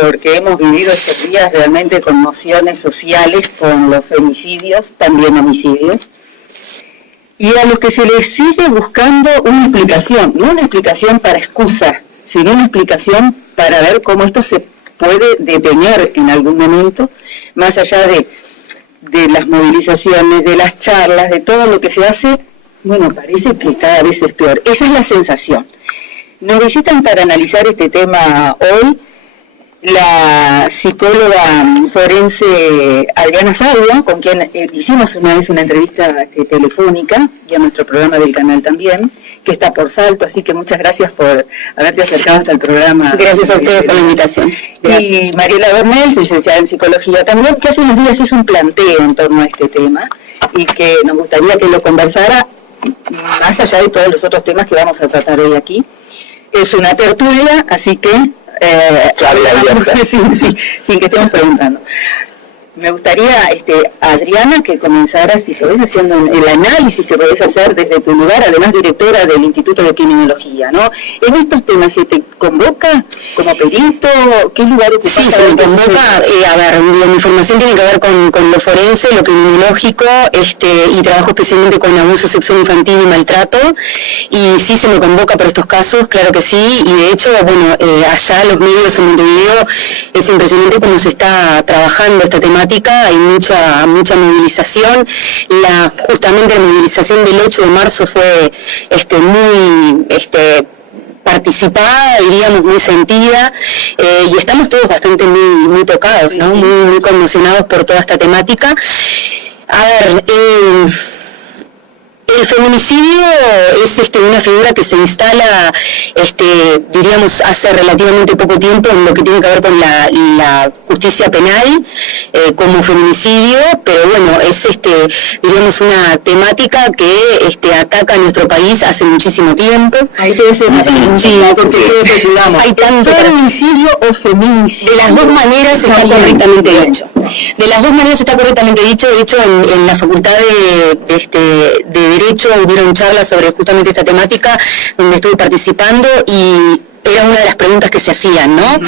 porque hemos vivido estos días realmente conmociones sociales con los femicidios, también homicidios, y a los que se les sigue buscando una explicación, no una explicación para excusa, sino una explicación para ver cómo esto se puede detener en algún momento, más allá de las movilizaciones, de las charlas, de todo lo que se hace. Bueno, parece que cada vez es peor. Esa es la sensación. Nos visitan para analizar este tema hoy la psicóloga forense Adriana Saua, con quien hicimos una vez una entrevista telefónica, y a nuestro programa del canal también, que está por Salto, así que muchas gracias por haberte acercado hasta el programa. Gracias a ustedes por la invitación. Y Mariela Bernel, licenciada en Psicología también, que hace unos días hizo un planteo en torno a este tema, y que nos gustaría que lo conversara más allá de todos los otros temas que vamos a tratar hoy aquí. Es una tertulia, así que sin que estemos preguntando. Me gustaría, Adriana, que comenzara, si podés, haciendo el análisis que podés hacer desde tu lugar, además directora del Instituto de Criminología, ¿no? En estos temas, ¿se te convoca como perito? ¿Qué lugar ocupás? Sí, se me convoca, mi formación tiene que ver con lo forense, lo criminológico, y trabajo especialmente con abuso sexual infantil y maltrato, y sí se me convoca por estos casos, claro que sí, y de hecho, allá los medios en Montevideo es impresionante cómo se está trabajando esta temática. Hay mucha movilización. Justamente la movilización del 8 de marzo fue muy participada, diríamos, muy sentida, y estamos todos bastante muy tocados, ¿no? Muy conmocionados por toda esta temática. A ver, el feminicidio es una figura que se instala, diríamos, hace relativamente poco tiempo en lo que tiene que ver con la justicia penal como feminicidio, pero bueno, es diríamos una temática que ataca a nuestro país hace muchísimo tiempo. Ahí debe ser porque hay tanto feminicidio o feminicidio. De las dos maneras está correctamente dicho. De las dos maneras está correctamente dicho. De hecho, en la Facultad de Derecho hubieron charlas sobre justamente esta temática donde estuve participando y era una de las preguntas que se hacían, ¿no?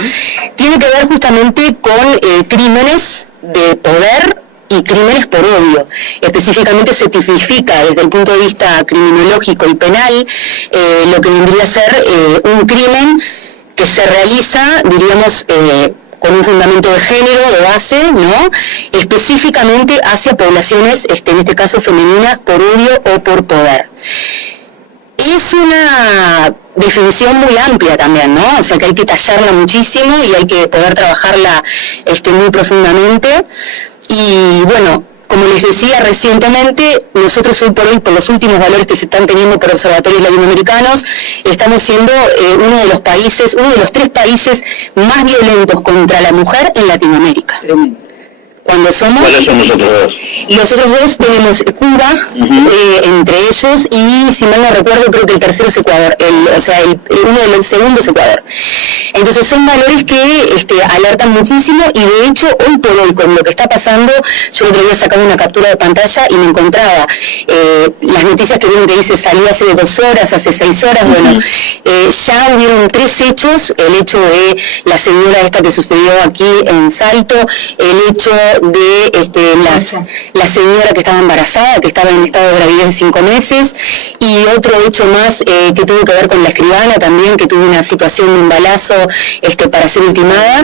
Tiene que ver justamente con crímenes de poder y crímenes por odio. Específicamente se tipifica desde el punto de vista criminológico y penal lo que vendría a ser un crimen que se realiza, diríamos, con un fundamento de género, de base, ¿no? Específicamente hacia poblaciones, en este caso femeninas, por odio o por poder. Es una definición muy amplia también, ¿no? O sea que hay que tallarla muchísimo y hay que poder trabajarla muy profundamente. Y bueno, como les decía recientemente, nosotros hoy por hoy, por los últimos valores que se están teniendo por observatorios latinoamericanos, estamos siendo uno de los 3 países más violentos contra la mujer en Latinoamérica. ¿Cuáles son los otros dos? Los otros dos tenemos Cuba, entre ellos, y si mal no recuerdo, creo que el tercero es Ecuador, uno de los segundos es Ecuador. Entonces son valores que alertan muchísimo, y de hecho hoy por hoy con lo que está pasando, yo el otro día sacaba una captura de pantalla y me encontraba las noticias que vieron que dice salió hace 2 horas, hace 6 horas, ya hubieron 3 hechos, el hecho de la señora esta que sucedió aquí en Salto, el hecho de la señora que estaba embarazada, que estaba en estado de gravidez de 5 meses, y otro hecho más que tuvo que ver con la escribana también, que tuvo una situación de un balazo para ser ultimada.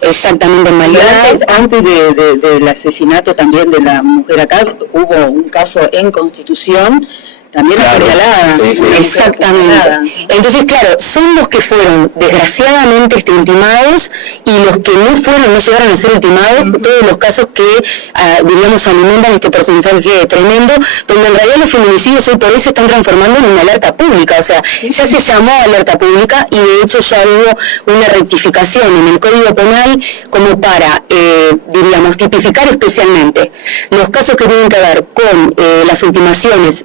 Exactamente, en Maldonado. Antes del asesinato también de la mujer acá, hubo un caso en Constitución, también apuñalada. Exactamente. Entonces, claro, son los que fueron desgraciadamente ultimados, y los que no llegaron a ser ultimados, todos los casos que, diríamos, alimentan este porcentaje tremendo, donde en realidad los feminicidios hoy por hoy se están transformando en una alerta pública, o sea, ya se llamó alerta pública, y de hecho ya hubo una rectificación en el Código Penal como para, diríamos, tipificar especialmente los casos que tienen que ver con las ultimaciones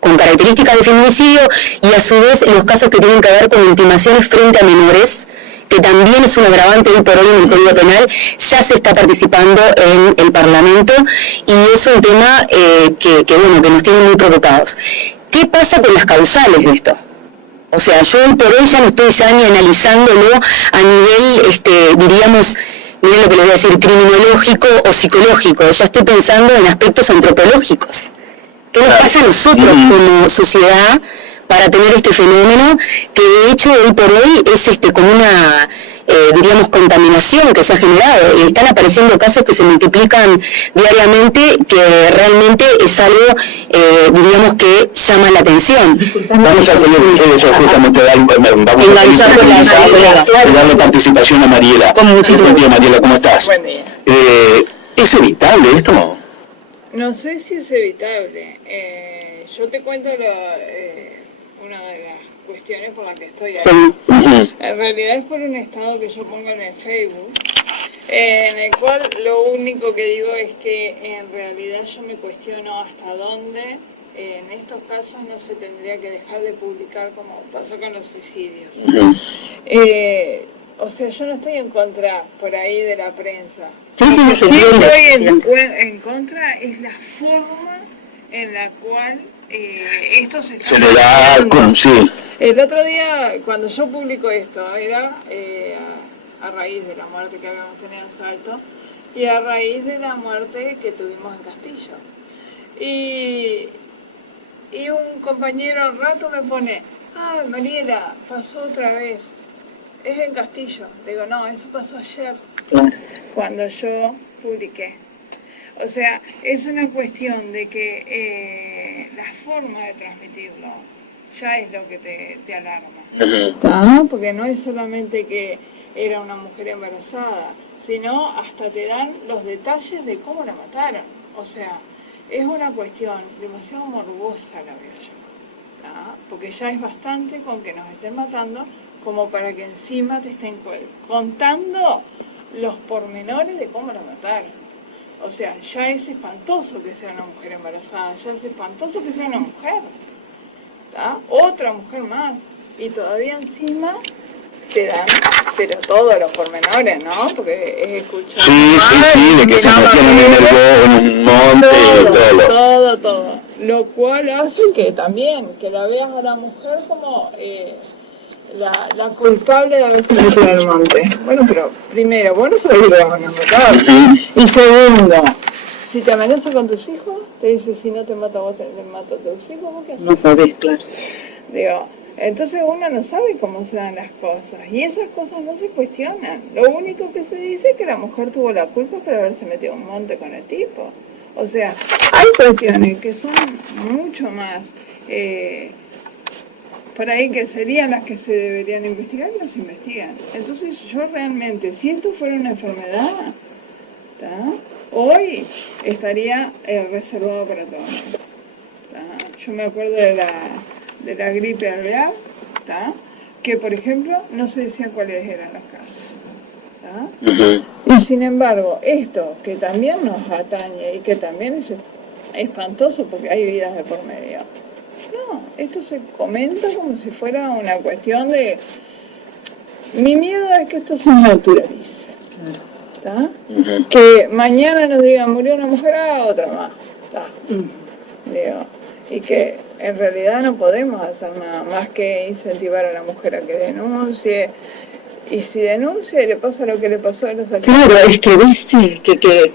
con características de feminicidio, y a su vez los casos que tienen que ver con ultimaciones frente a menores, que también es un agravante hoy por hoy en el Código Penal, ya se está participando en el Parlamento, y es un tema que nos tiene muy preocupados. ¿Qué pasa con las causales de esto? O sea, yo hoy por hoy ya no estoy ya ni analizándolo a nivel, diríamos, miren lo que les voy a decir, criminológico o psicológico. Ya estoy pensando en aspectos antropológicos. ¿Qué nos pasa a nosotros como sociedad para tener este fenómeno que de hecho hoy por hoy es como una, diríamos, contaminación que se ha generado? Y están apareciendo casos que se multiplican diariamente, que realmente es algo, diríamos, que llama la atención. Vamos a seguir eso justamente, vamos a darle participación a Mariela. Con muchísimo Buen día, Mariela, ¿cómo estás? Buen día. ¿Es evitable esto? No sé si es evitable. Yo te cuento una de las cuestiones por las que estoy aquí. Sí. En realidad es por un estado que yo pongo en el Facebook, en el cual lo único que digo es que en realidad yo me cuestiono hasta dónde en estos casos no se tendría que dejar de publicar como pasó con los suicidios. O sea, yo no estoy en contra por ahí de la prensa. Sí, Lo que sí, estoy en contra es la forma en la cual esto se está Se le da con, sí. El otro día, cuando yo publico esto, era a raíz de la muerte que habíamos tenido en Salto y a raíz de la muerte que tuvimos en Castillo. Y un compañero al rato me pone, Mariela, pasó otra vez. Es en Castillo. Le digo, no, eso pasó ayer, cuando yo publiqué. O sea, es una cuestión de que la forma de transmitirlo ya es lo que te alarma. Porque no es solamente que era una mujer embarazada, sino hasta te dan los detalles de cómo la mataron. O sea, es una cuestión demasiado morbosa, la veo yo. Porque ya es bastante con que nos estén matando como para que encima te estén contando los pormenores de cómo la mataron. O sea, ya es espantoso que sea una mujer embarazada, ya es espantoso que sea una mujer, otra mujer más, y todavía encima te dan, pero todos los pormenores, ¿no? Porque es escuchar... Sí, de que se metieron en un monte, todo. Lo cual hace que también, que la veas a la mujer como... La culpable de haberse metido en el monte. Bueno, pero primero, vos no sabés que te van a matar. Y segundo, si te amenaza con tus hijos, te dice, si no te mata vos, te mato a tus hijos, ¿vos qué haces? No sabés, claro. Digo, entonces uno no sabe cómo se dan las cosas. Y esas cosas no se cuestionan. Lo único que se dice es que la mujer tuvo la culpa por haberse metido en un monte con el tipo. O sea, hay cuestiones que son mucho más... por ahí que serían las que se deberían investigar y no se investigan. Entonces yo realmente, si esto fuera una enfermedad, hoy estaría reservado para todo el mundo. Yo me acuerdo de la gripe aviar, que por ejemplo no se decía cuáles eran los casos. Y sin embargo, esto que también nos atañe y que también es espantoso porque hay vidas de por medio. No, esto se comenta como si fuera una cuestión de... Mi miedo es que esto se naturalice. Que mañana nos digan, murió una mujer, otra más. Digo, y que en realidad no podemos hacer nada más que incentivar a la mujer a que denuncie. Y si denuncia y le pasa lo que le pasó a los alcaldes. Claro, es que viste que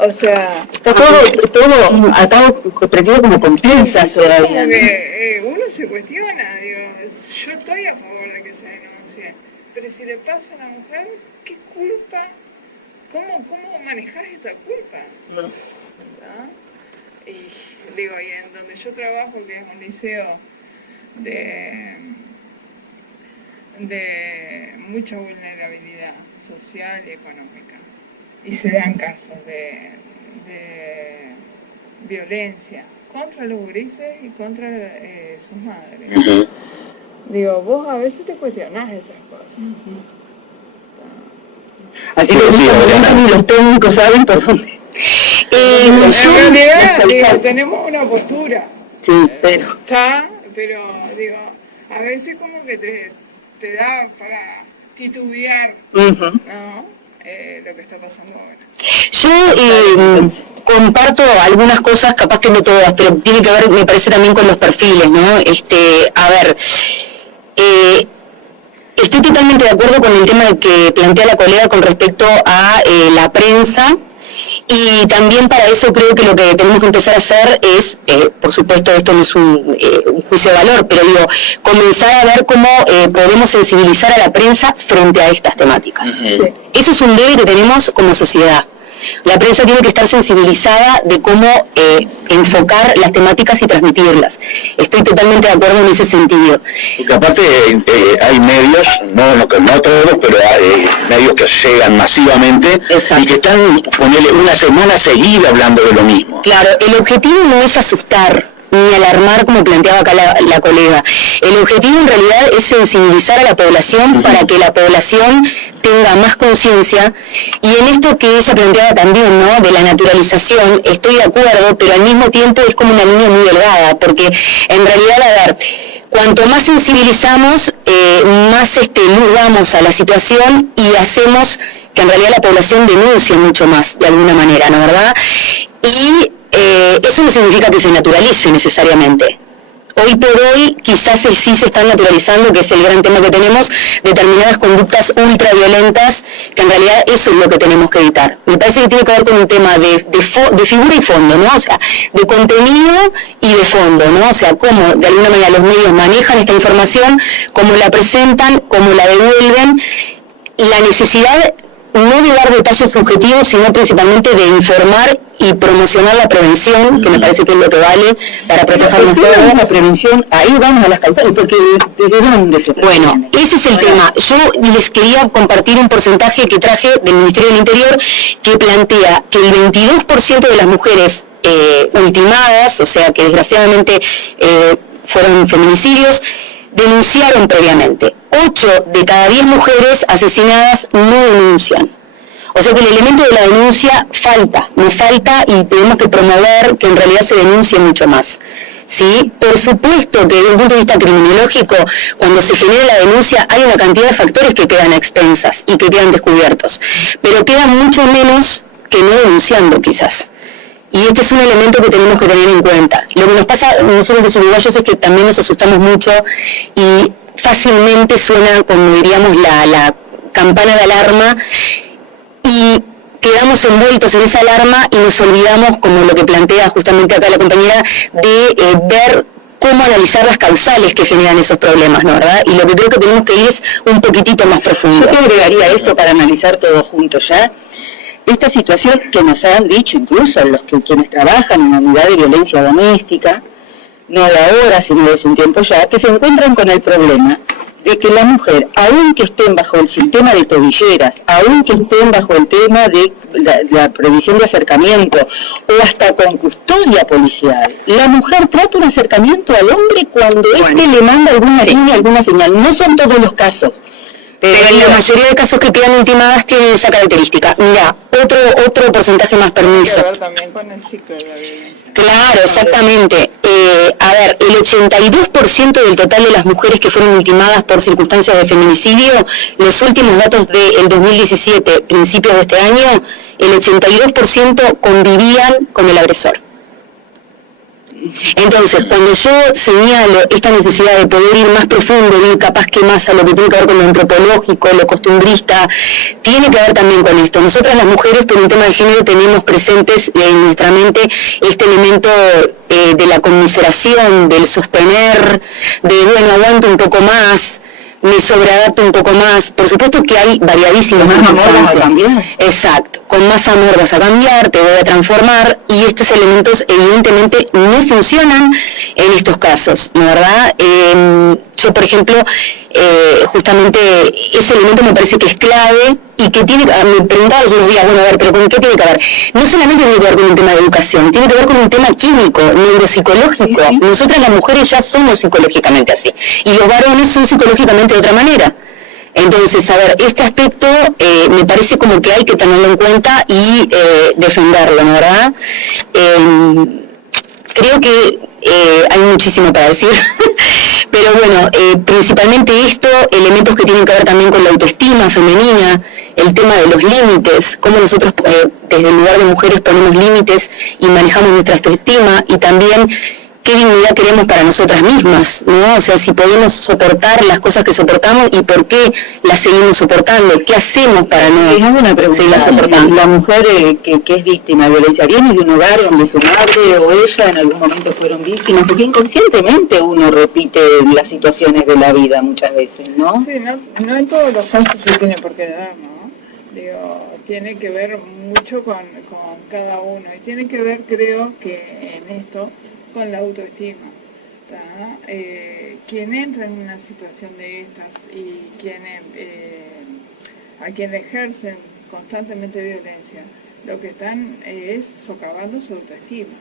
o sea, está todo atado, comprendido como con pinzas todavía. Uno se cuestiona, digo, yo estoy a favor de que se denuncie, pero si le pasa a la mujer, ¿qué culpa? ¿Cómo manejás esa culpa? No. Y digo, y en donde yo trabajo, que es un liceo de mucha vulnerabilidad social y económica, y se dan casos de violencia contra los gurises y contra sus madres. Digo, vos a veces te cuestionás esas cosas. Así que ni los técnicos saben por dónde. En realidad, digo, tenemos una postura. Sí, pero... Pero, digo, a veces como que te da para titubear, ¿no? Lo que está pasando ahora. Yo comparto algunas cosas, capaz que no todas, pero tiene que ver, me parece, también con los perfiles, ¿no? A ver, Estoy totalmente de acuerdo con el tema que plantea la colega con respecto a la prensa. Y también para eso creo que lo que tenemos que empezar a hacer es, por supuesto esto no es un juicio de valor, pero digo, comenzar a ver cómo podemos sensibilizar a la prensa frente a estas temáticas. Sí. Eso es un debe que tenemos como sociedad. La prensa tiene que estar sensibilizada de cómo enfocar las temáticas y transmitirlas. Estoy totalmente de acuerdo en ese sentido. Porque aparte hay medios, no todos, pero hay medios que llegan masivamente. Exacto. Y que están, ponele, una semana seguida hablando de lo mismo. Claro, el objetivo no es asustar ni alarmar como planteaba acá la colega. El objetivo en realidad es sensibilizar a la población para que la población tenga más conciencia, y en esto que ella planteaba también, ¿no?, de la naturalización, estoy de acuerdo, pero al mismo tiempo es como una línea muy delgada, porque en realidad, a ver, cuanto más sensibilizamos, más luz damos a la situación y hacemos que en realidad la población denuncie mucho más, de alguna manera, ¿no, verdad? Y eso no significa que se naturalice necesariamente. Hoy por hoy quizás sí se están naturalizando, que es el gran tema que tenemos, determinadas conductas ultraviolentas, que en realidad eso es lo que tenemos que evitar. Me parece que tiene que ver con un tema de figura y fondo, ¿no? O sea, de contenido y de fondo, ¿no? O sea, cómo de alguna manera los medios manejan esta información, cómo la presentan, cómo la devuelven, la necesidad no de dar detalles subjetivos, sino principalmente de informar y promocionar la prevención, que me parece que es lo que vale para protegernos todos. La prevención, ahí vamos a las causales, porque desde donde se Bueno, ese es el tema. Yo les quería compartir un porcentaje que traje del Ministerio del Interior, que plantea que el 22% de las mujeres ultimadas, o sea, que desgraciadamente fueron feminicidios, denunciaron previamente. 8 de cada 10 mujeres asesinadas no denuncian. O sea que el elemento de la denuncia nos falta, y tenemos que promover que en realidad se denuncie mucho más. ¿Sí? Por supuesto que desde un punto de vista criminológico, cuando se genera la denuncia hay una cantidad de factores que quedan a expensas y que quedan descubiertos, pero quedan mucho menos que no denunciando quizás. Y este es un elemento que tenemos que tener en cuenta. Lo que nos pasa a nosotros los uruguayos es que también nos asustamos mucho y fácilmente suena, como diríamos, la campana de alarma, y quedamos envueltos en esa alarma y nos olvidamos, como lo que plantea justamente acá la compañera, de ver cómo analizar las causales que generan esos problemas, ¿no, verdad? Y lo que creo que tenemos que ir es un poquitito más profundo. Yo te agregaría esto para analizar todo junto ya. Esta situación que nos han dicho incluso quienes trabajan en la unidad de violencia doméstica, no de ahora, sino desde un tiempo ya, que se encuentran con el problema de que la mujer, aunque estén bajo el sistema de tobilleras, aunque estén bajo el tema de la prohibición de acercamiento, o hasta con custodia policial, la mujer trata un acercamiento al hombre cuando éste le manda alguna línea, alguna señal. No son todos los casos. Pero en la mayoría de casos que quedan ultimadas tienen esa característica. Mira, otro porcentaje más permiso. Tiene que ver también con el ciclo de la violencia. Claro, exactamente. A ver, el 82% del total de las mujeres que fueron ultimadas por circunstancias de feminicidio, los últimos datos del 2017, principios de este año, el 82% convivían con el agresor. Entonces, cuando yo señalo esta necesidad de poder ir más profundo, ir capaz que más a lo que tiene que ver con lo antropológico, lo costumbrista, tiene que ver también con esto. Nosotras las mujeres, por un tema de género, tenemos presentes en nuestra mente este elemento de la conmiseración, del sostener, de, bueno, aguanto un poco más, me sobreadapto un poco más. Por supuesto que hay variadísimas circunstancias. Exacto, con más amor vas a cambiar, te voy a transformar, y estos elementos evidentemente no funcionan en estos casos, ¿no, verdad? Yo, por ejemplo, justamente ese elemento me parece que es clave y que tiene, me preguntaba los otros días, bueno, a ver, pero ¿con qué tiene que ver? No solamente tiene que ver con un tema de educación, tiene que ver con un tema químico, neuropsicológico. Sí. Nosotras las mujeres ya somos psicológicamente así, y los varones son psicológicamente de otra manera. Entonces, a ver, este aspecto me parece como que hay que tenerlo en cuenta y defenderlo, ¿no, verdad? Creo que hay muchísimo para decir, pero bueno, principalmente esto, elementos que tienen que ver también con la autoestima femenina, el tema de los límites, cómo nosotros desde el lugar de mujeres ponemos límites y manejamos nuestra autoestima, y también qué dignidad queremos para nosotras mismas, ¿no? O sea, si podemos soportar las cosas que soportamos y por qué las seguimos soportando, qué hacemos para no seguirlas soportando. La mujer que es víctima de violencia viene de un hogar donde su madre o ella en algún momento fueron víctimas, porque inconscientemente uno repite las situaciones de la vida muchas veces, ¿no? Sí, no en todos los casos se tiene por qué dar, ¿no? Digo, tiene que ver mucho con cada uno y tiene que ver, creo que en esto, con la autoestima. Quien entra en una situación de estas y a quien ejercen constantemente violencia, lo que están es socavando su autoestima,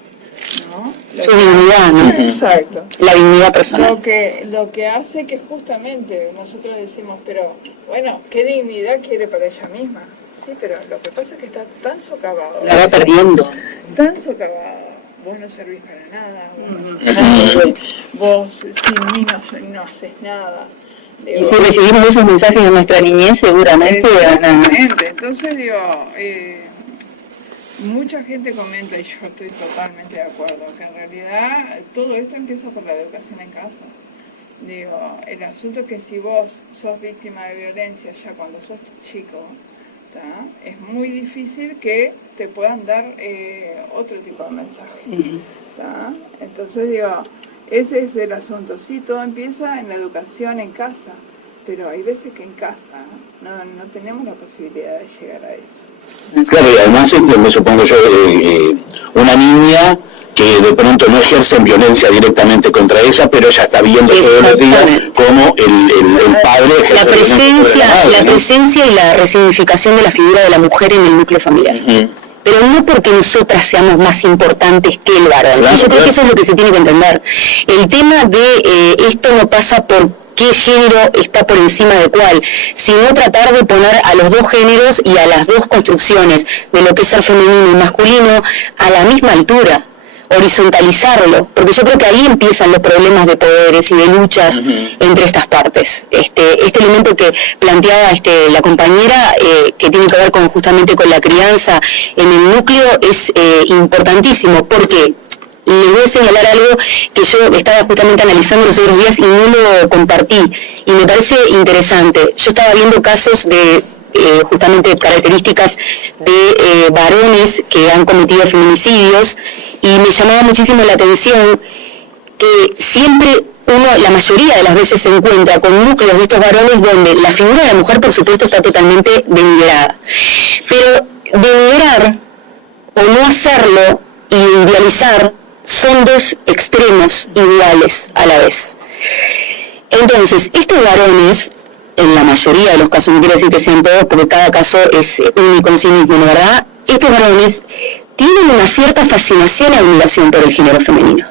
¿no? Su dignidad, ¿no? Exacto. La dignidad personal. Lo que hace que justamente nosotros decimos, pero bueno, ¿qué dignidad quiere para ella misma? Sí, pero lo que pasa es que está tan socavado. La va perdiendo. Tan socavado. Vos no servís para nada, vos sin mí no haces nada. Digo, y si recibimos esos mensajes de nuestra niñez, seguramente... Exactamente. Entonces, digo, mucha gente comenta, y yo estoy totalmente de acuerdo, que en realidad todo esto empieza por la educación en casa. Digo, el asunto es que si vos sos víctima de violencia ya cuando sos chico, es muy difícil que te puedan dar otro tipo de mensaje. Entonces digo, ese es el asunto. Sí, todo empieza en la educación en casa, pero hay veces que en casa no tenemos la posibilidad de llegar a eso. Claro, y además me supongo yo, una niña que de pronto no ejercen violencia directamente contra ella, pero ella está viendo todos los días cómo el padre ejerce la presencia y la resignificación de la figura de la mujer en el núcleo familiar. Pero no porque nosotras seamos más importantes que el varón. Claro, y yo creo que eso es lo que se tiene que entender. El tema de esto no pasa por qué género está por encima de cuál, sino tratar de poner a los dos géneros y a las dos construcciones de lo que es ser femenino y masculino a la misma altura. Horizontalizarlo, porque yo creo que ahí empiezan los problemas de poderes y de luchas entre estas partes. Este elemento que planteaba la compañera, que tiene que ver justamente con la crianza en el núcleo, es importantísimo, porque les voy a señalar algo que yo estaba justamente analizando los otros días y no lo compartí, y me parece interesante. Yo estaba viendo casos de justamente características de varones que han cometido feminicidios, y me llamaba muchísimo la atención que siempre la mayoría de las veces se encuentra con núcleos de estos varones donde la figura de la mujer, por supuesto, está totalmente denigrada. Pero denigrar o no hacerlo y idealizar son dos extremos iguales a la vez. Entonces, estos varones, en la mayoría de los casos, no quiere decir que sean todos, porque cada caso es único en sí mismo, ¿no, verdad? Estos varones tienen una cierta fascinación y admiración por el género femenino.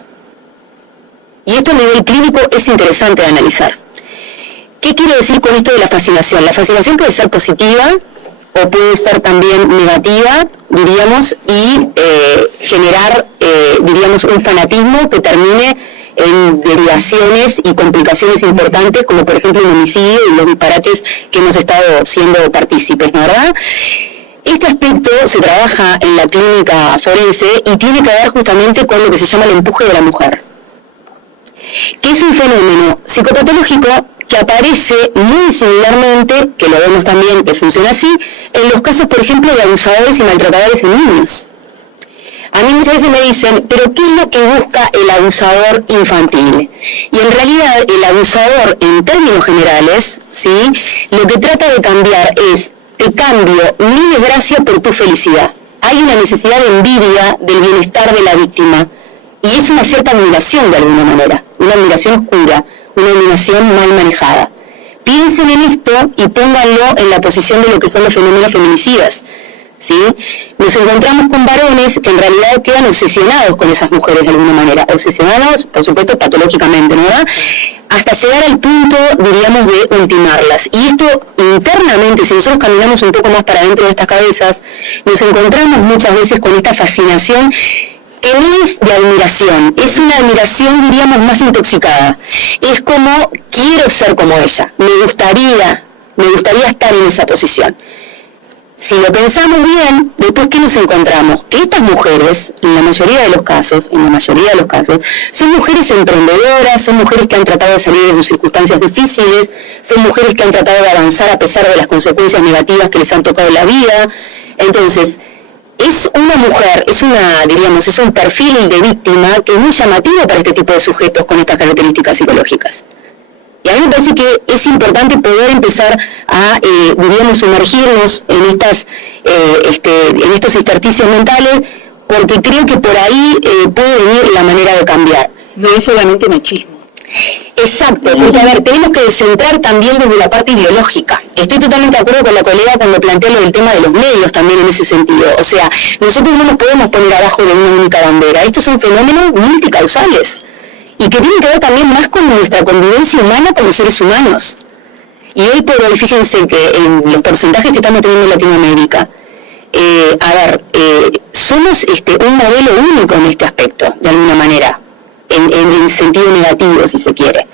Y esto a nivel clínico es interesante de analizar. ¿Qué quiere decir con esto de la fascinación? La fascinación puede ser positiva o puede ser también negativa, diríamos, y generar, diríamos, un fanatismo que termine en derivaciones y complicaciones importantes, como por ejemplo el homicidio y los disparates que hemos estado siendo partícipes, ¿no, verdad? Este aspecto se trabaja en la clínica forense y tiene que ver justamente con lo que se llama el empuje de la mujer, que es un fenómeno psicopatológico que aparece muy similarmente, que lo vemos también que funciona así, en los casos, por ejemplo, de abusadores y maltratadores en niños. A mí muchas veces me dicen, ¿pero qué es lo que busca el abusador infantil? Y en realidad el abusador, en términos generales, ¿sí?, lo que trata de cambiar es, te cambio mi desgracia por tu felicidad. Hay una necesidad de envidia del bienestar de la víctima. Y es una cierta admiración de alguna manera, una admiración oscura, una admiración mal manejada. Piensen en esto y pónganlo en la posición de lo que son los fenómenos feminicidas, ¿sí? Nos encontramos con varones que en realidad quedan obsesionados con esas mujeres de alguna manera, obsesionados, por supuesto, patológicamente, ¿no? Hasta llegar al punto, diríamos, de ultimarlas. Y esto internamente, si nosotros caminamos un poco más para dentro de estas cabezas, nos encontramos muchas veces con esta fascinación que no es de admiración, es una admiración, diríamos, más intoxicada. Es como, quiero ser como ella, me gustaría estar en esa posición. Si lo pensamos bien, después ¿qué nos encontramos? Que estas mujeres, en la mayoría de los casos, son mujeres emprendedoras, son mujeres que han tratado de salir de sus circunstancias difíciles, son mujeres que han tratado de avanzar a pesar de las consecuencias negativas que les han tocado en la vida. Entonces, es una mujer, es un perfil de víctima que es muy llamativo para este tipo de sujetos con estas características psicológicas. Y a mí me parece que es importante poder empezar a, sumergirnos en estos ejercicios mentales, porque creo que por ahí puede venir la manera de cambiar. No es solamente machismo. Exacto, porque a ver, tenemos que descentrar también desde la parte ideológica. Estoy totalmente de acuerdo con la colega cuando plantea lo del tema de los medios también en ese sentido. O sea, nosotros no nos podemos poner abajo de una única bandera. Estos son fenómenos multicausales y que tienen que ver también más con nuestra convivencia humana con los seres humanos. Y hoy por hoy, fíjense que en los porcentajes que estamos teniendo en Latinoamérica, somos un modelo único en este aspecto, de alguna manera, en el sentido negativo, si se quiere.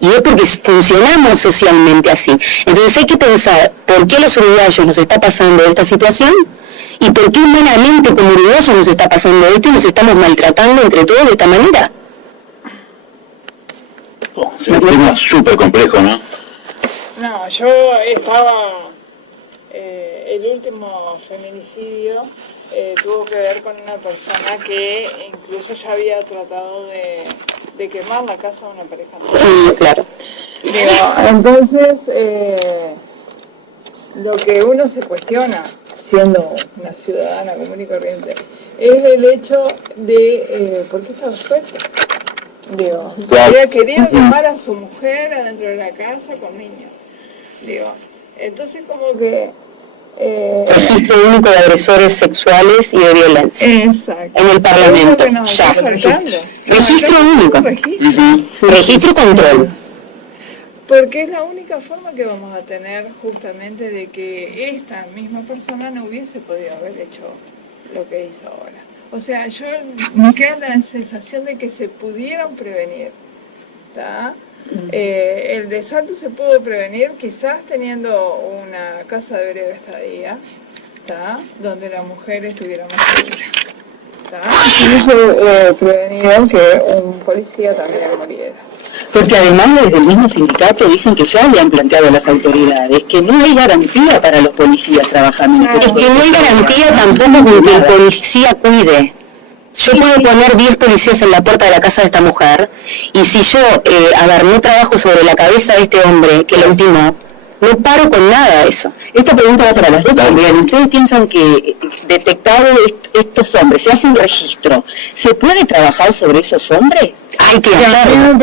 Y es porque funcionamos socialmente así. Entonces hay que pensar por qué a los uruguayos nos está pasando esta situación y por qué humanamente como uruguayos nos está pasando esto y nos estamos maltratando entre todos de esta manera. Es un tema súper complejo, ¿no? No, yo estaba... el último feminicidio tuvo que ver con una persona que incluso ya había tratado de quemar la casa de una pareja. Sí, claro. Entonces, lo que uno se cuestiona, siendo una ciudadana común y corriente, es el hecho de por qué estaba suelta. Quería quemar a su mujer adentro de la casa con niños. Entonces como que... Registro único de agresores sexuales y de violencia. Exacto. En el Parlamento, ya. Registro único. Registro y control. Porque es la única forma que vamos a tener justamente de que esta misma persona no hubiese podido haber hecho lo que hizo ahora. O sea, me queda la sensación de que se pudieron prevenir, ¿tá? El de Salto se pudo prevenir quizás teniendo una casa de breve estadía, ¿tá? Donde la mujer estuviera más segura, ¿tá? Y se prevenido que un policía también muriera. Porque además desde el mismo sindicato dicen que ya le han planteado a las autoridades que no hay garantía para los policías trabajando en Es que no hay garantía tampoco con que el policía cuide. Yo puedo poner 10 policías en la puerta de la casa de esta mujer y si yo, no trabajo sobre la cabeza de este hombre que lo ultimó, no paro con nada de eso. Esta pregunta va para las dos también. ¿Ustedes piensan que detectado estos hombres, se hace un registro, ¿se puede trabajar sobre esos hombres? Hay que hacerlo.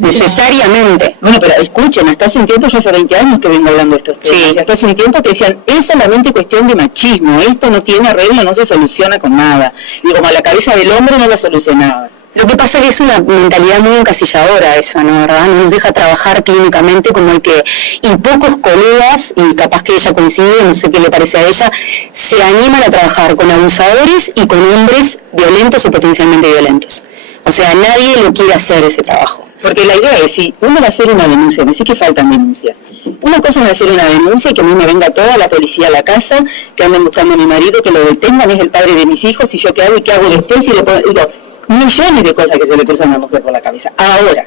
Necesariamente. Bueno, pero escuchen, hasta hace un tiempo, yo hace 20 años que vengo hablando de estos temas, y hasta hace un tiempo te decían, es solamente cuestión de machismo, esto no tiene arreglo, no se soluciona con nada. Y como a la cabeza del hombre no la solucionabas. Lo que pasa es que es una mentalidad muy encasilladora esa, ¿no? ¿Verdad? No nos deja trabajar clínicamente como el que, y pocos colegas, y capaz que ella coincide, no sé qué le parece a ella, se animan a trabajar con abusadores y con hombres violentos o potencialmente violentos. O sea, nadie lo quiere hacer ese trabajo. Porque la idea es, si uno va a hacer una denuncia, me dice que faltan denuncias. Una cosa es hacer una denuncia y que a mí me venga toda la policía a la casa, que anden buscando a mi marido, que lo detengan, es el padre de mis hijos, y yo qué hago y qué hago después, y le pongo, digo, millones de cosas que se le cruzan a una mujer por la cabeza. Ahora,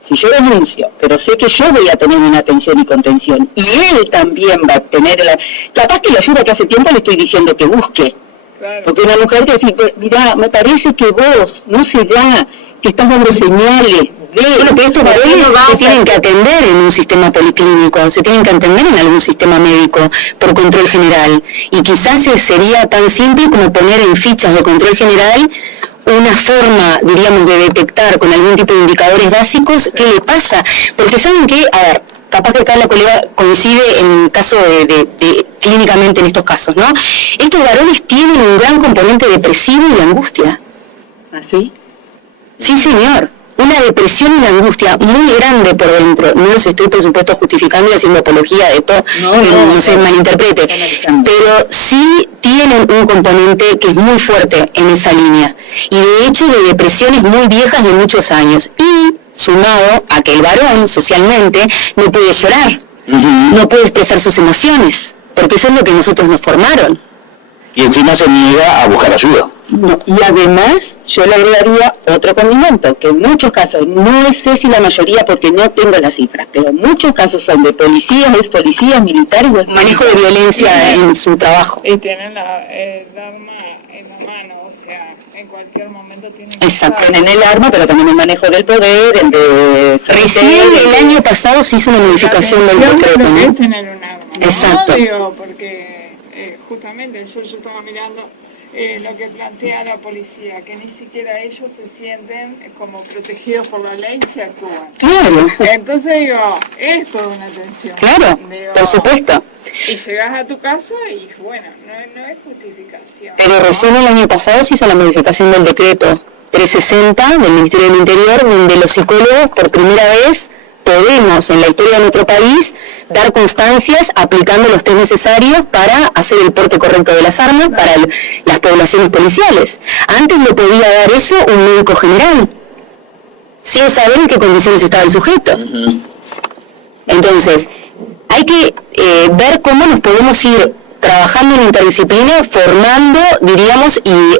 si yo denuncio, pero sé que yo voy a tener una atención y contención, y él también va a tener capaz que la ayuda que hace tiempo le estoy diciendo que busque. Claro. Porque una mujer que dice, mirá, me parece que vos no se da, que estás dando señales de... Bueno, pero estos varones se tienen que atender en un sistema policlínico, se tienen que atender en algún sistema médico por control general. Y quizás sería tan simple como poner en fichas de control general una forma, diríamos, de detectar con algún tipo de indicadores básicos qué le pasa. Porque saben que, capaz que acá la colega coincide en el caso de clínicamente en estos casos, ¿no? Estos varones tienen un gran componente depresivo y de angustia. ¿Así? Sí, señor. Una depresión y una angustia muy grande por dentro. No los estoy, por supuesto, justificando y haciendo apología de esto, no se malinterprete. Pero sí tienen un componente que es muy fuerte en esa línea. Y de hecho de depresiones muy viejas de muchos años. Y sumado a que el varón, socialmente, no puede llorar, no puede expresar sus emociones. porque eso es lo que nosotros nos formaron. Y encima se niega a buscar ayuda. No, y además yo le agregaría otro condimento, que en muchos casos, no sé si la mayoría porque no tengo las cifras, pero en muchos casos son de policías, ex policías, militares o manejo de violencia en su trabajo. Y tienen el arma en la mano, o sea, en cualquier momento tienen que Exacto, tienen el arma, pero también el manejo del poder, el de... Recién el año pasado se hizo una modificación del decreto, ¿no? ¿no? Es tener un arma, ¿no? Exacto. Digo, porque justamente yo estaba mirando lo que plantea la policía, que ni siquiera ellos se sienten como protegidos por la ley si actúan. Claro. Entonces digo, es toda una tensión. Claro, digo, por supuesto. Y llegas a tu casa y bueno, no es justificación. Pero recién el año pasado se hizo la modificación del decreto 360 del Ministerio del Interior, donde los psicólogos por primera vez podemos en la historia de nuestro país dar constancias aplicando los test necesarios para hacer el porte correcto de las armas para las poblaciones policiales. Antes lo podía dar eso un médico general, sin saber en qué condiciones estaba el sujeto. Entonces, hay que ver cómo nos podemos ir trabajando en interdisciplina, formando, diríamos, y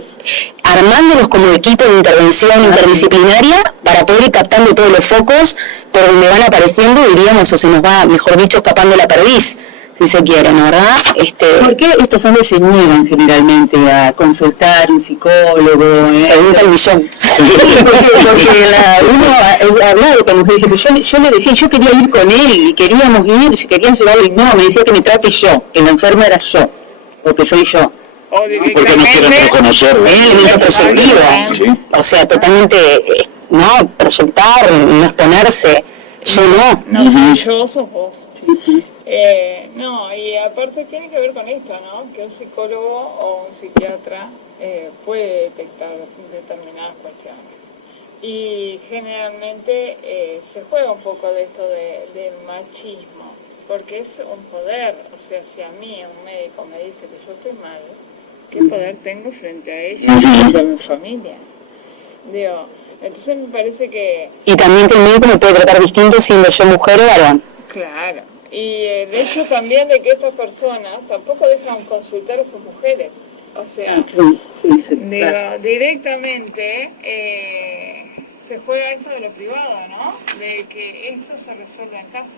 armándonos como equipo de intervención interdisciplinaria para poder ir captando todos los focos por donde van apareciendo, diríamos, o se nos va, mejor dicho, escapando la perdiz, si se quiere, ¿no? ¿Verdad? ¿Por qué estos hombres se niegan generalmente a consultar un psicólogo? Pregunta el millón. Porque uno ha hablado con mujeres, pero yo le decía, yo quería ir con él, y queríamos llevarlo, y no, me decía que me trate yo, que la enferma era yo, porque soy yo. Porque no quieren reconocerlo. Es el elemento proyectivo, ¿sí? O sea, totalmente, no, proyectar, no exponerse, yo no. No soy yo, sos vos. No, y aparte tiene que ver con esto, ¿no? Que un psicólogo o un psiquiatra puede detectar determinadas cuestiones. Y generalmente se juega un poco de esto del machismo, porque es un poder. O sea, si a mí un médico me dice que yo estoy mal, ¿qué poder tengo frente a ella y frente a mi familia? Digo, entonces me parece que... Y también que el médico me puede tratar distinto siendo yo mujer o varón. Claro. Y el hecho también de que estas personas tampoco dejan consultar a sus mujeres. O sea, claro. Directamente se juega esto de lo privado, ¿no? De que esto se resuelve en casa.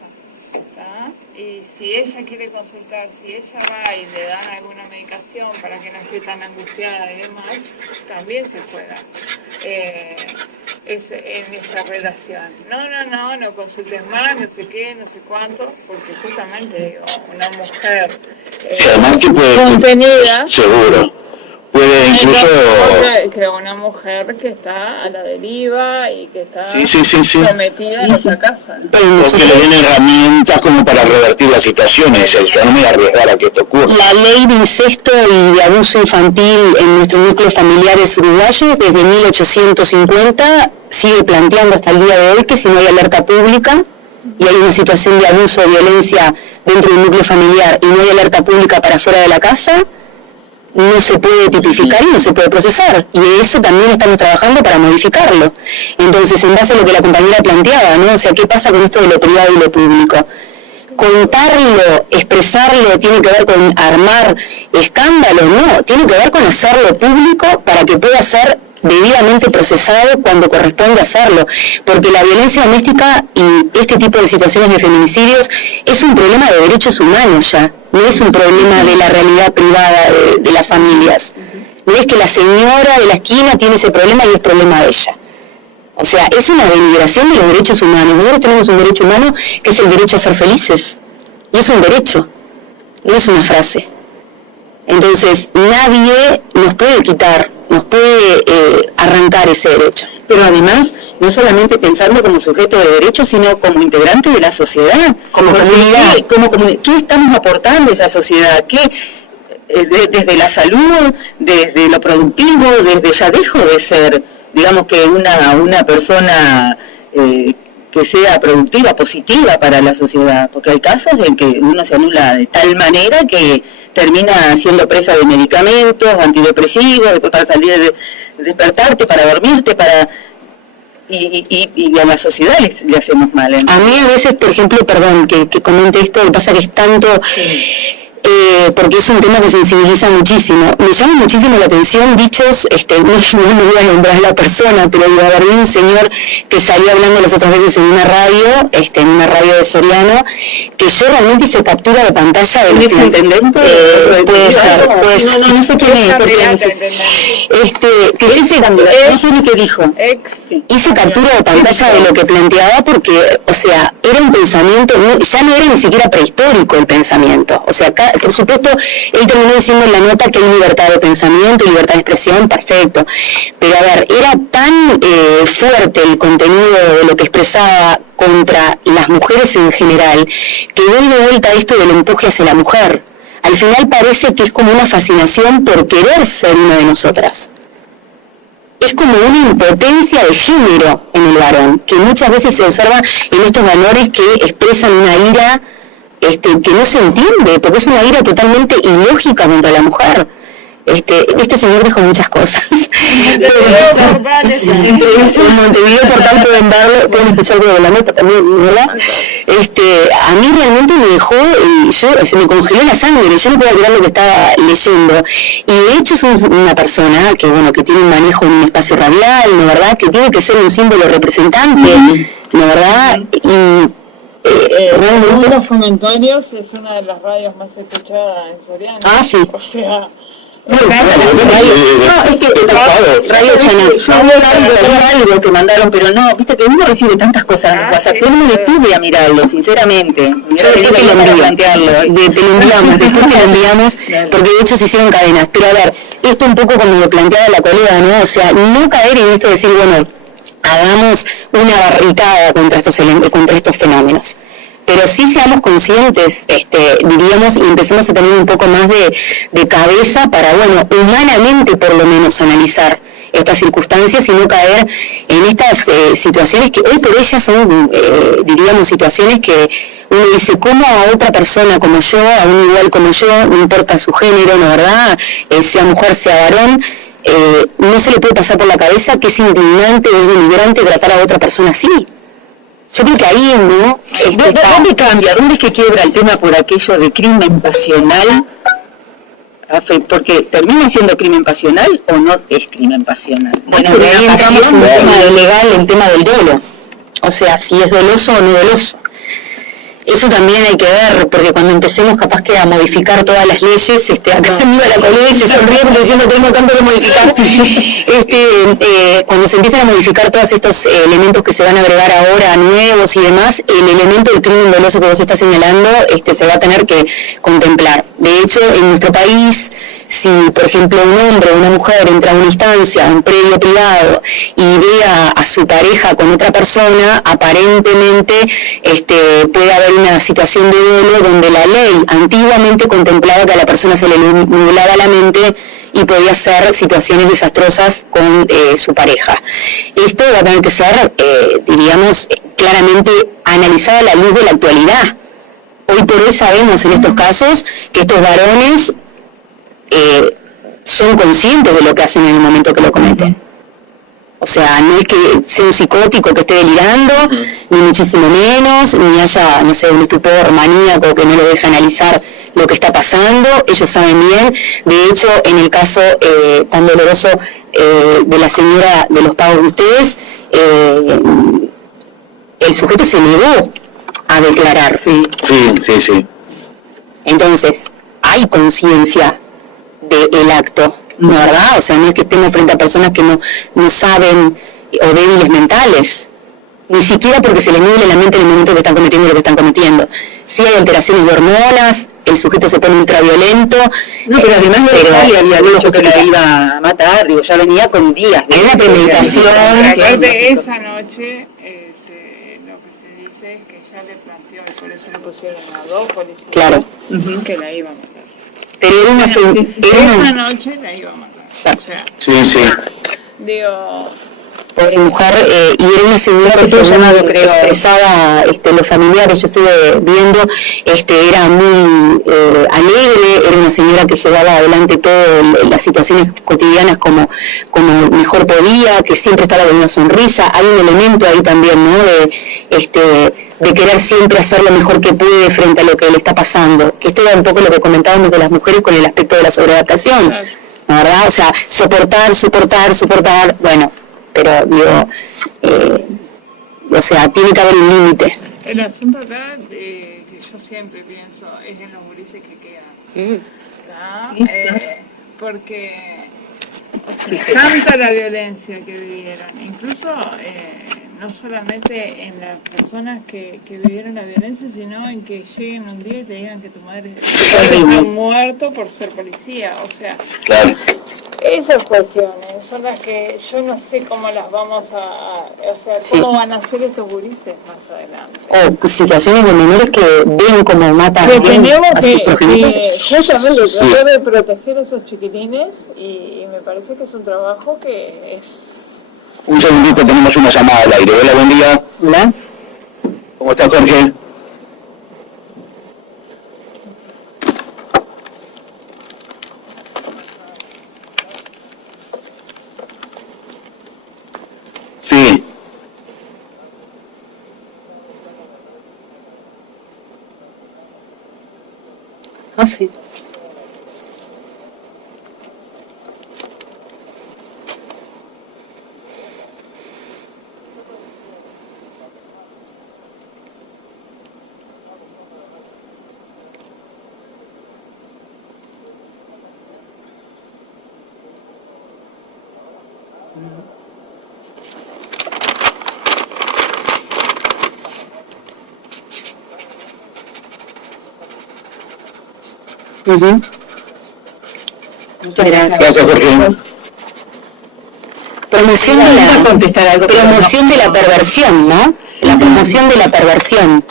¿Tá? Y si ella quiere consultar, si ella va y le dan alguna medicación para que no esté tan angustiada y demás, también se juega en esa relación. No consultes más, no sé qué, no sé cuánto, porque justamente digo, una mujer además que puede, contenida, seguro, puede incluso... que una mujer que está a la deriva y que está sí. sometida en esa casa. Porque le den herramientas como para revertir las situaciones, yo no me voy a arriesgar a que esto ocurra. La ley de incesto y de abuso infantil en nuestros núcleos familiares uruguayos desde 1850 sigue planteando hasta el día de hoy que si no hay alerta pública y hay una situación de abuso o violencia dentro del núcleo familiar y no hay alerta pública para fuera de la casa, no se puede tipificar y no se puede procesar. Y de eso también estamos trabajando para modificarlo. Entonces, en base a lo que la compañera planteaba, ¿no? O sea, ¿qué pasa con esto de lo privado y lo público? Contarlo, expresarlo, tiene que ver con armar escándalo, no, tiene que ver con hacerlo público para que pueda ser debidamente procesado cuando corresponde hacerlo, porque la violencia doméstica y este tipo de situaciones de feminicidios es un problema de derechos humanos ya, no es un problema de la realidad privada de las familias, no es que la señora de la esquina tiene ese problema y es problema de ella. O sea, es una denigración de los derechos humanos. Nosotros tenemos un derecho humano que es el derecho a ser felices, y es un derecho, no es una frase. Entonces, nadie nos puede quitar, nos puede arrancar ese derecho. Pero además, no solamente pensarlo como sujeto de derechos, sino como integrante de la sociedad. Como comunidad. ¿Qué estamos aportando a esa sociedad? ¿Qué, desde la salud, desde lo productivo, desde ya dejo de ser, digamos que una persona que sea productiva, positiva para la sociedad, porque hay casos en que uno se anula de tal manera que termina siendo presa de medicamentos, antidepresivos, después para salir de despertarte, para dormirte, y a la sociedad le hacemos mal. A mí a veces, por ejemplo, perdón que comente esto, lo que pasa que es tanto... porque es un tema que sensibiliza muchísimo. Me llama muchísimo la atención dichos, no me voy a nombrar a la persona, pero digo, había un señor que salía hablando las otras veces en una radio de Soriano, que yo realmente hice captura de pantalla del exintendente. Puede ser. No sé quién es, que yo hice, no sé ni qué dijo. Hice captura de pantalla de lo que planteaba porque, o sea, era un pensamiento, ya no era ni siquiera prehistórico el pensamiento. O sea, por supuesto, él terminó diciendo en la nota que hay libertad de pensamiento, libertad de expresión, perfecto. Pero a ver, era tan fuerte el contenido de lo que expresaba contra las mujeres en general, que doy de vuelta esto del empuje hacia la mujer. Al final parece que es como una fascinación por querer ser una de nosotras. Es como una impotencia de género en el varón, que muchas veces se observa en estos valores que expresan una ira que no se entiende, porque es una ira totalmente ilógica contra la mujer. Este señor dijo muchas cosas. En Montevideo Portal pueden escuchar de la nota también, ¿verdad? A mí realmente me dejó, se me congeló la sangre, yo no podía creer lo que estaba leyendo. Y de hecho es una persona que tiene un manejo en un espacio radial, ¿no verdad? Que tiene que ser un símbolo representante, ¿no verdad? Y realmente los comentarios es una de las radios más escuchadas en Soriano. Ah, sí. O sea, es que Radio Chana. Yo había algo que mandaron, pero no, viste que uno recibe tantas cosas en WhatsApp. Yo no me detuve a mirarlo, sinceramente. Yo después te lo enviamos, porque de hecho se hicieron cadenas. Pero a ver, esto un poco como lo planteaba la colega, ¿no? O sea, no caer en esto de decir, bueno, hagamos una barricada contra estos fenómenos. Pero sí seamos conscientes, diríamos, y empecemos a tener un poco más de cabeza para, humanamente por lo menos analizar estas circunstancias y no caer en estas situaciones que hoy por ellas son, diríamos, situaciones que uno dice, ¿cómo a otra persona como yo, a un igual como yo, no importa su género, ¿no verdad?, sea mujer, sea varón, no se le puede pasar por la cabeza que es indignante o es denigrante tratar a otra persona así? Yo creo que ahí, ¿no? ¿Dónde cambia? ¿Dónde es que quiebra el tema por aquello de crimen pasional? Porque ¿termina siendo crimen pasional o no es crimen pasional? Bueno, de ahí entramos en un tema legal, en tema del dolo. O sea, si es doloso o no doloso. Eso también hay que ver, porque cuando empecemos capaz que a modificar todas las leyes, acá me iba la colega y se sonríe porque diciendo tengo tanto que modificar. Cuando se empiezan a modificar todos estos elementos que se van a agregar ahora nuevos y demás, el elemento del crimen doloso que vos estás señalando se va a tener que contemplar. De hecho, en nuestro país, si por ejemplo un hombre o una mujer entra a una instancia, a un predio privado y ve a su pareja con otra persona, aparentemente puede haber una situación de dolo donde la ley antiguamente contemplaba que a la persona se le nublaba la mente y podía ser situaciones desastrosas con su pareja. Esto va a tener que ser, diríamos, claramente analizado a la luz de la actualidad. Hoy por hoy sabemos en estos casos que estos varones son conscientes de lo que hacen en el momento que lo cometen. O sea, no es que sea un psicótico que esté delirando, ni muchísimo menos, ni haya, no sé, un estupor maníaco que no lo deja analizar lo que está pasando. Ellos saben bien. De hecho, en el caso tan doloroso de la señora de los pagos de ustedes, el sujeto se negó a declarar. Sí. Entonces, hay conciencia del acto, ¿no verdad? O sea, no es que estemos frente a personas que no saben o débiles mentales, ni siquiera porque se les nuble la mente en el momento que están cometiendo lo que están cometiendo. Sí hay alteraciones de hormonas, el sujeto se pone ultraviolento. No, pero además había dicho que la iba a matar, ya venía con días. Hay una premeditación. Aparte, esa noche lo que se dice es que ya le planteó, y por eso le pusieron a 2 policías, claro, que la iba a matar. Pero era una esa noche la iba a matar. Exacto. O sea, sí. Digo, pobre mujer, y era una señora que fue llamado, creo, expresaba los familiares, yo estuve viendo, era muy alegre, era una señora que llevaba adelante todas las situaciones cotidianas como mejor podía, que siempre estaba con una sonrisa. Hay un elemento ahí también, ¿no? De querer siempre hacer lo mejor que puede frente a lo que le está pasando, que esto era un poco lo que comentábamos de las mujeres con el aspecto de la sobreadaptación, ¿no? ¿Verdad? O sea, soportar, bueno, pero digo, o sea, tiene que haber un límite. El asunto acá, que yo siempre pienso, es en los gurises que quedan. Porque tanta la violencia que vivieron, incluso no solamente en las personas que vivieron la violencia, sino en que lleguen un día y te digan que tu madre está muerto por ser policía. O sea, claro. Esas cuestiones son las que yo no sé cómo las vamos o sea, cómo van a ser estos gurises más adelante. O situaciones de menores que ven cómo matan a sus progenitores. Justamente tratar de proteger a esos chiquitines, y me parece que es un trabajo que es... Un segundito, tenemos una llamada al aire. Hola, buen día. Hola. ¿Cómo estás, Jorge? Sí. Ah, sí. Uh-huh. Muchas gracias. Gracias, Jorge. Promoción de la perversión, ¿no? La promoción de la perversión.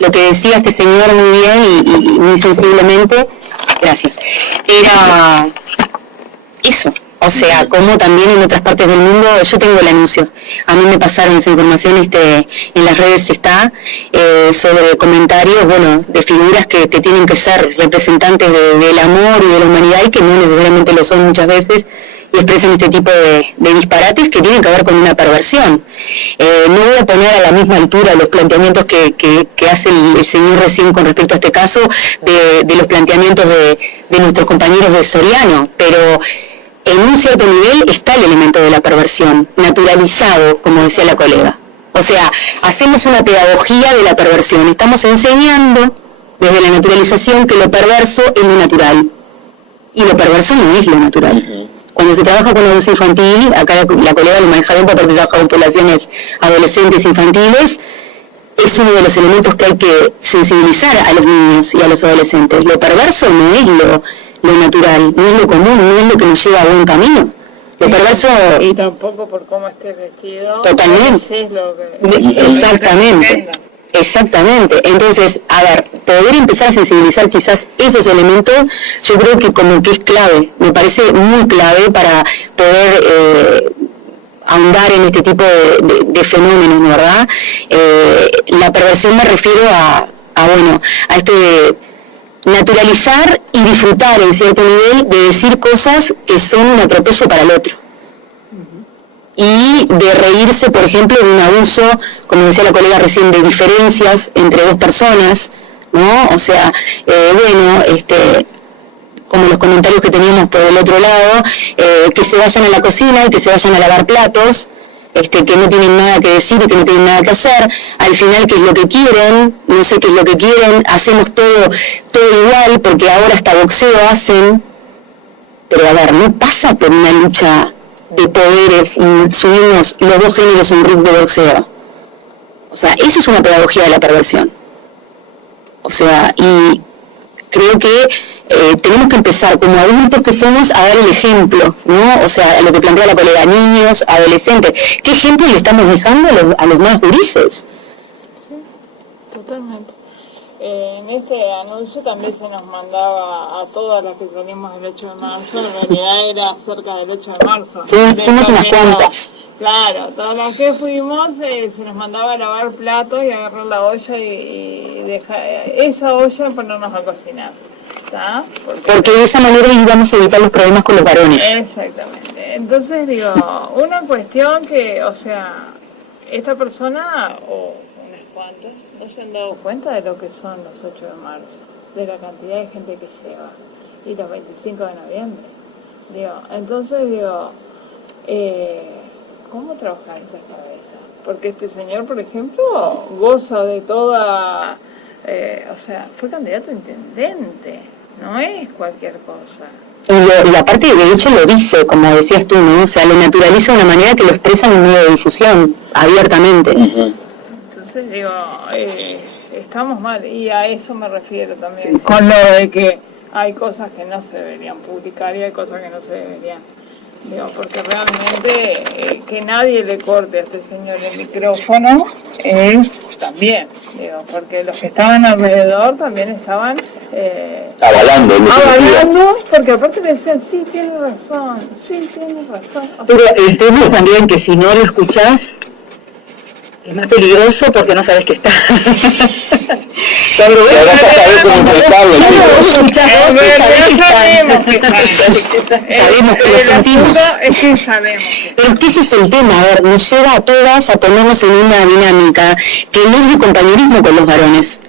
Lo que decía este señor muy bien y muy sensiblemente, gracias, era eso. O sea, como también en otras partes del mundo, yo tengo el anuncio, a mí me pasaron esa información, en las redes está, sobre comentarios, bueno, de figuras que tienen que ser representantes del amor y de la humanidad y que no necesariamente lo son muchas veces, y expresan este tipo de disparates que tienen que ver con una perversión. No voy a poner a la misma altura los planteamientos que hace el señor recién con respecto a este caso, de los planteamientos de nuestros compañeros de Soriano, pero en un cierto nivel está el elemento de la perversión, naturalizado, como decía la colega. O sea, hacemos una pedagogía de la perversión, estamos enseñando desde la naturalización que lo perverso es lo natural, y lo perverso no es lo natural. Cuando se trabaja con abuso infantil, acá la colega lo maneja bien porque trabaja con poblaciones adolescentes infantiles, es uno de los elementos que hay que sensibilizar a los niños y a los adolescentes. Lo perverso no es lo natural, no es lo común, no es lo que nos lleva a buen camino. Lo perverso... Y tampoco por cómo estés vestido. Totalmente. Es lo que, Exactamente. Entonces, a ver, poder empezar a sensibilizar quizás esos elementos, yo creo que como que es clave, me parece muy clave para poder ahondar en este tipo de fenómenos, ¿verdad? La perversión me refiero a esto de naturalizar y disfrutar en cierto nivel de decir cosas que son un atropello para el otro. Y de reírse, por ejemplo, de un abuso, como decía la colega recién, de diferencias entre dos personas, ¿no? O sea, como los comentarios que teníamos por el otro lado, que se vayan a la cocina y que se vayan a lavar platos, que no tienen nada que decir y que no tienen nada que hacer, al final qué es lo que quieren, no sé qué es lo que quieren, hacemos todo igual porque ahora hasta boxeo hacen, pero a ver, no pasa por una lucha de poderes y subimos los dos géneros en un ring de boxeo. O sea, eso es una pedagogía de la perversión. O sea, y creo que tenemos que empezar como adultos que somos a dar el ejemplo, ¿no? O sea, lo que plantea la colega, niños, adolescentes. ¿Qué ejemplo le estamos dejando a los más gurises? Sí, totalmente. En este anuncio también se nos mandaba a todas las que salimos el 8 de marzo, en realidad era cerca del 8 de marzo. Sí, fuimos unas cuantas. Claro, todas las que fuimos se nos mandaba a lavar platos y agarrar la olla y dejar esa olla ponernos a cocinar. ¿Está? Porque de esa manera íbamos a evitar los problemas con los varones. Exactamente. Entonces digo, una cuestión que, o sea, esta persona o unas cuantas no se han dado cuenta de lo que son los 8 de marzo, de la cantidad de gente que lleva, y los 25 de noviembre. Digo, entonces digo, ¿cómo trabajar esa cabeza? Porque este señor, por ejemplo, goza de toda, o sea, fue candidato a intendente, no es cualquier cosa. Y aparte, de hecho, lo dice, como decías tú, ¿no? O sea, lo naturaliza de una manera que lo expresa en un medio de difusión, abiertamente. Entonces, digo, estamos mal, y a eso me refiero también, con lo de que hay cosas que no se deberían publicar y hay cosas que no se deberían. Digo, porque realmente que nadie le corte a este señor el micrófono es también, digo, porque los que estaban alrededor también estaban avalando, porque aparte me decían, sí, tiene razón. Pero el tema es también que si no lo escuchás, es más peligroso porque no sabes qué está. Cuando ves sabemos que lo sentimos. Pero es que ese es el tema, a ver, nos lleva a todas a ponernos en una dinámica que no es de compañerismo con los varones.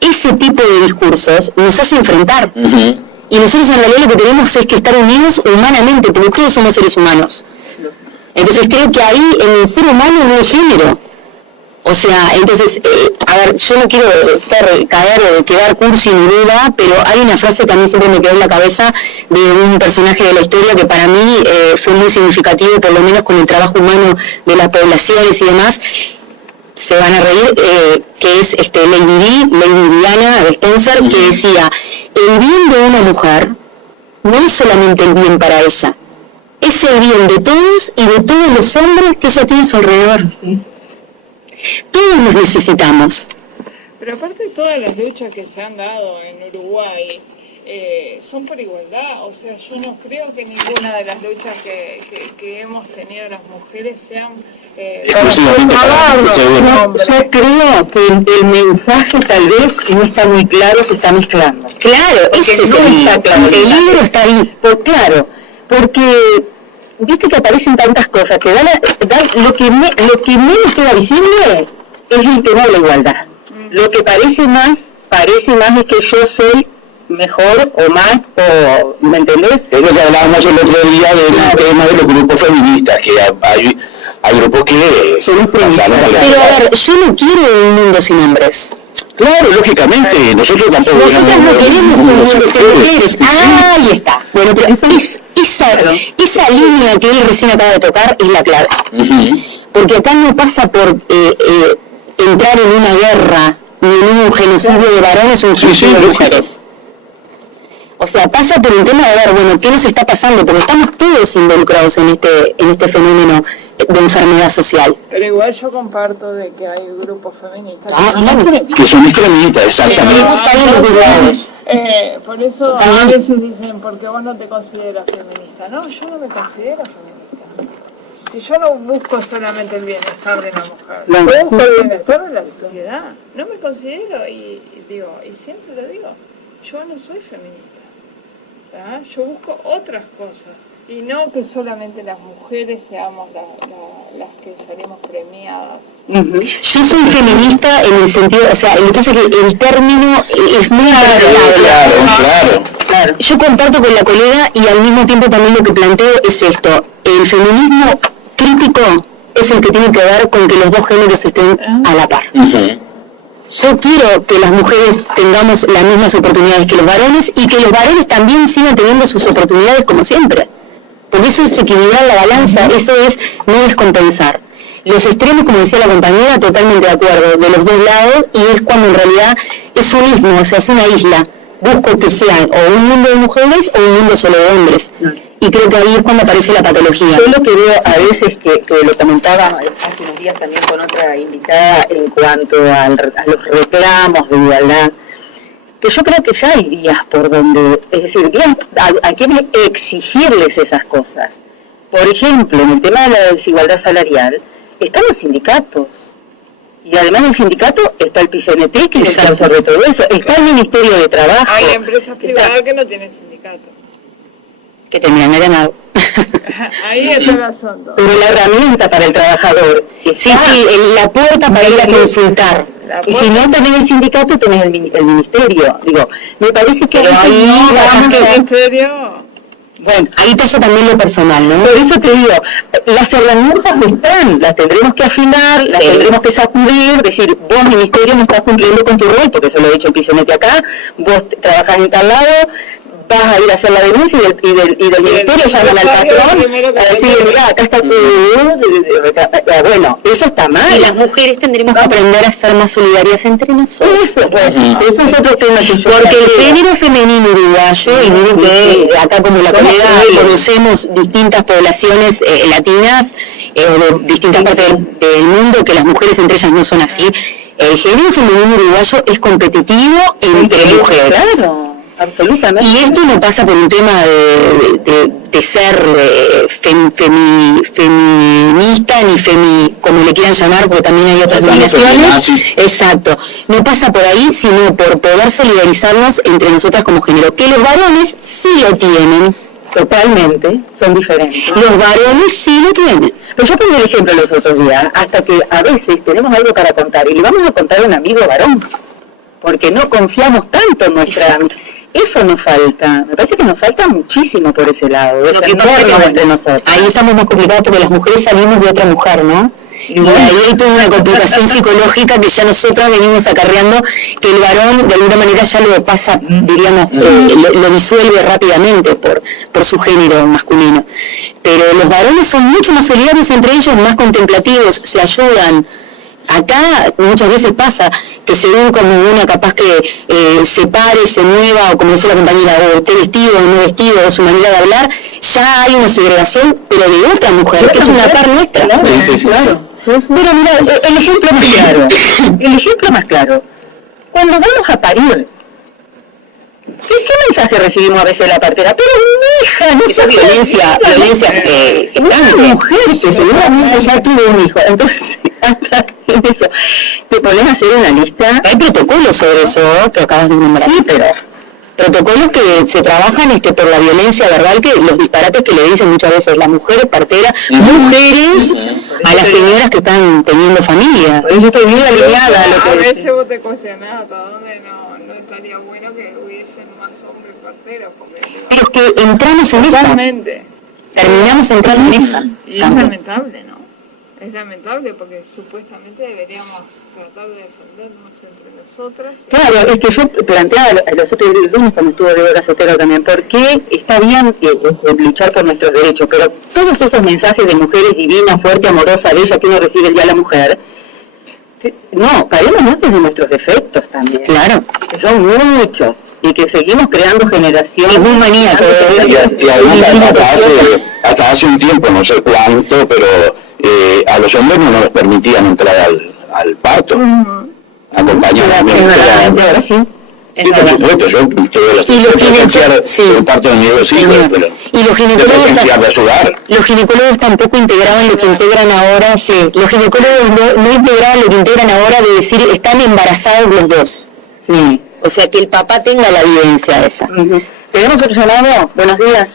Ese tipo de discursos nos hace enfrentar. Y nosotros en realidad lo que tenemos es que estar unidos humanamente, porque todos somos seres humanos. Entonces creo que ahí en el ser humano no hay género. O sea, entonces, a ver, yo no quiero caer o quedar cursi ni duda, pero hay una frase que a mí siempre me quedó en la cabeza de un personaje de la historia que para mí fue muy significativo, por lo menos con el trabajo humano de las poblaciones y demás. Se van a reír, que es Lady Diana de Spencer, que decía, el bien de una mujer no es solamente el bien para ella, es el bien de todos y de todos los hombres que ella tiene a su alrededor. Sí. Todos los necesitamos. Pero aparte todas las luchas que se han dado en Uruguay son por igualdad, o sea, yo no creo que ninguna de las luchas que hemos tenido las mujeres sean yo creo que el mensaje tal vez no está muy claro, se está mezclando. Claro, ese no está claro. El libro está ahí. Porque viste que aparecen tantas cosas que lo que menos queda visible es el tema de la igualdad. Lo que parece más es que yo soy mejor o más, o ¿me entendés? Es lo que hablábamos el otro día del tema de los grupos feministas, que hay grupos que son pero a ver, yo no quiero un mundo sin hombres. Claro, lógicamente, nosotros tampoco. Nosotros no queremos un mundo sin mujeres. Ahí está. Bueno, pero esa línea que él recién acaba de tocar es la clave. Porque acá no pasa por entrar en una guerra ni en un genocidio de varones o un genocidio de mujeres. O sea, pasa por un tema de ver, bueno, ¿qué nos está pasando? Porque estamos todos involucrados en este fenómeno de enfermedad social. Pero igual yo comparto de que hay grupos feministas que son extremistas, exactamente. Por eso a veces dicen, porque vos no te consideras feminista. No, yo no me considero feminista. Si yo no busco solamente el bienestar de la mujer, busco el bienestar de la sociedad. No me considero, y siempre lo digo, yo no soy feminista. Yo busco otras cosas y no que solamente las mujeres seamos las que salimos premiadas. Yo soy feminista en el sentido, o sea, lo que pasa es que el término es muy claro. Yo comparto con la colega y al mismo tiempo también lo que planteo es esto: el feminismo crítico es el que tiene que ver con que los dos géneros estén a la par. Yo quiero que las mujeres tengamos las mismas oportunidades que los varones y que los varones también sigan teniendo sus oportunidades como siempre. Porque eso es equilibrar la balanza, eso es no descompensar. Los extremos, como decía la compañera, totalmente de acuerdo, de los dos lados, y es cuando en realidad es un ismo, o sea, es una isla. Busco que sean o un mundo de mujeres o un mundo solo de hombres. Y creo que ahí es cuando aparece la patología. Yo lo que veo a veces, que lo comentaba hace unos días también con otra invitada en cuanto a los reclamos de igualdad, que yo creo que ya hay vías por donde, es decir, vías a quienes exigirles esas cosas. Por ejemplo, en el tema de la desigualdad salarial, están los sindicatos. Y además del sindicato está el PCNT, que es el que absorbe todo eso. Está el Ministerio de Trabajo. Hay empresas privadas que no tienen sindicato. Que terminan ganado. Ahí está el asunto. Pero la herramienta para el trabajador. Sí, la puerta para ir a consultar. Y si no tenés el sindicato, tenés el ministerio. Digo, me parece que ahí no, vamos el ministerio. Bueno, ahí pasa también lo personal, ¿no? Por eso te digo, las herramientas están, las tendremos que afinar, las tendremos que sacudir, decir, vos ministerio no estás cumpliendo con tu rol, porque eso lo ha dicho el PCNT acá, vos trabajás en tal lado, vas a ir a hacer la denuncia y del ministerio llaman al patrón a decir, mira, acá está tu... Bueno, eso está mal. Y las mujeres tendremos que aprender a ser más solidarias entre nosotros. Eso, bueno, eso es otro tema que yo... Porque el género femenino uruguayo, y miren que acá como la colega conocemos distintas poblaciones latinas o de distintas partes del mundo, que las mujeres entre ellas no son así, el género femenino uruguayo es competitivo entre mujeres. Claro. Absolutamente. Y esto no pasa por un tema de ser feminista ni como le quieran llamar, porque también hay otras dominaciones. Exacto. No pasa por ahí, sino por poder solidarizarnos entre nosotras como género. Que los varones sí lo tienen. Totalmente, son diferentes. Los varones sí lo tienen. Pero yo pongo el ejemplo los otros días, hasta que a veces tenemos algo para contar y le vamos a contar a un amigo varón, porque no confiamos tanto en nuestra... Eso nos falta, me parece que nos falta muchísimo por ese lado, defendernos entre nosotros. Ahí estamos más complicados porque las mujeres salimos de otra mujer, ¿no? Y ahí hay toda una complicación psicológica que ya nosotras venimos acarreando, que el varón de alguna manera ya lo pasa, diríamos, lo disuelve rápidamente por su género masculino. Pero los varones son mucho más solidarios entre ellos, más contemplativos, se ayudan. Acá muchas veces pasa que según como una capaz que se pare, se mueva, o como decía la compañera, o esté vestido o no vestido, o su manera de hablar, ya hay una segregación, pero de otra mujer, que es una par nuestra, ¿no? Sí, claro. Pero mira, el ejemplo más claro, cuando vamos a parir, ¿qué mensaje recibimos a veces de la partera? Pero hija, no es violencia una mujer que seguramente ya tuvo un hijo, entonces hasta en eso te pones a hacer una lista. Hay protocolos sobre eso que acabas de nombrar. Sí, pero protocolos que se trabajan por la violencia verbal, que los disparates que le dicen muchas veces las mujeres parteras, mujeres a las señoras que están teniendo familia. Por eso estoy bien alineada a lo que a veces vos te cuestionás hasta dónde no estaría bueno que hubiesen más hombres parteros. Pero es que entramos en esa. Terminamos entrando en esa. Y es lamentable, ¿no? Es lamentable porque supuestamente deberíamos tratar de defendernos entre nosotras. Claro, es que yo planteaba los otros lunes cuando estuvo Débora Sotero también, porque está bien luchar por nuestros derechos, pero todos esos mensajes de mujeres divinas, fuerte, amorosa, bella que uno recibe el día de la mujer, no, parémonos desde nuestros defectos también. Claro. Que son muchos y que seguimos creando generaciones. Es muy maníaco. Y además hasta hace un tiempo, no sé cuánto, pero a los hombres no nos permitían entrar al parto. Acompañar a la ahora sí. Sí, por supuesto, yo tuve el parto de mis 2 hijos, pero y los ginecólogos tampoco integraban lo que integran ahora, los ginecólogos no integraban lo que integran ahora de decir están embarazados los dos. Sí. O sea, que el papá tenga la vivencia esa. ¿Tenemos otro llamado? Buenos días.